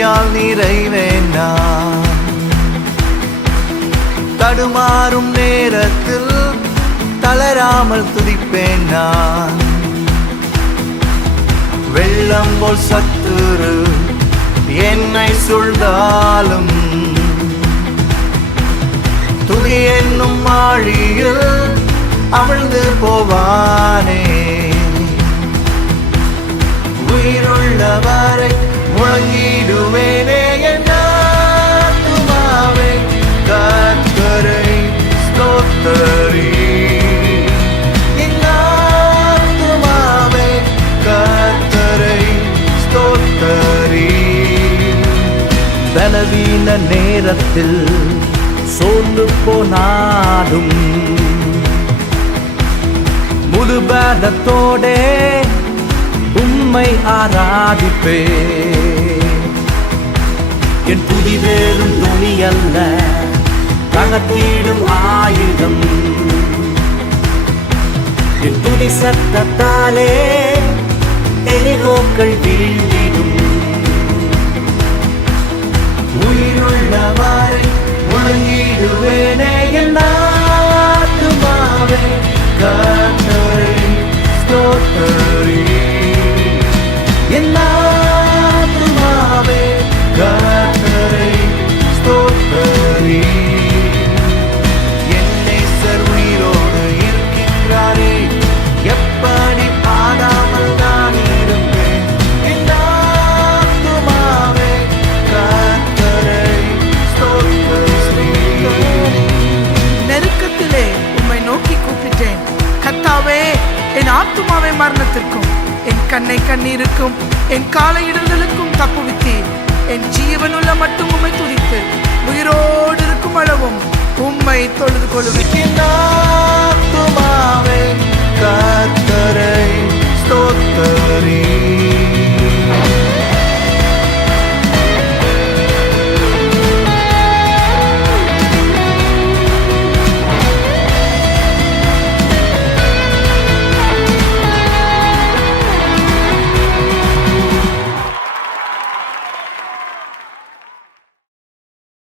துதியால் நிறைவேன் நான். தடுமாறும் நேரத்தில் தளராமல் துதிப்பேன் நான். வெள்ளம் போல் சத்துரு என்னை சூழ்ந்தாலும் துதி என்னும் ஆழியில் அமிழ்ந்து போவானே. உயிருள்ளவரை முழங்கிடுவேனே என் ஆத்துமாவே கர்த்தரை ஸ்தோத்தரி. என் ஆத்துமாவே கர்த்தரை ஸ்தோத்தரி. பலவீன நேரத்தில் சோர்ந்து போனாலும் முழு பலத்தோடே உம்மை ஆராதிப்பே. என் துதி வேறும் துணி அல்ல, தகர்த்திடும் ஆயுதம். என் துதி சத்தத்தாலே எரிகோக்கள் வீழ்ந்திடும். உயிருள்ளவரை முழங்கிடுவேனே என் ஆத்துமாவே கர்த்தரை ஸ்தோத்தரி. என் ஆத்துமாவே கர்த்தரை ஸ்தோத்தரி. என் நேசர் உயிரோடு இருக்கின்றாரே, எப்படி பாடாமல் நான் இருப்பேன். என் ஆத்துமாவே கர்த்தரை ஸ்தோத்தரி. நெருக்கத்திலே உம்மை நோக்கி கூப்பிட்டேன். கர்த்தாவே, என் ஆத்துமாவை மரணத்திற்கும் என் கண்ணை கண்ணீருக்கும் என் காலை இடர்களுக்கும்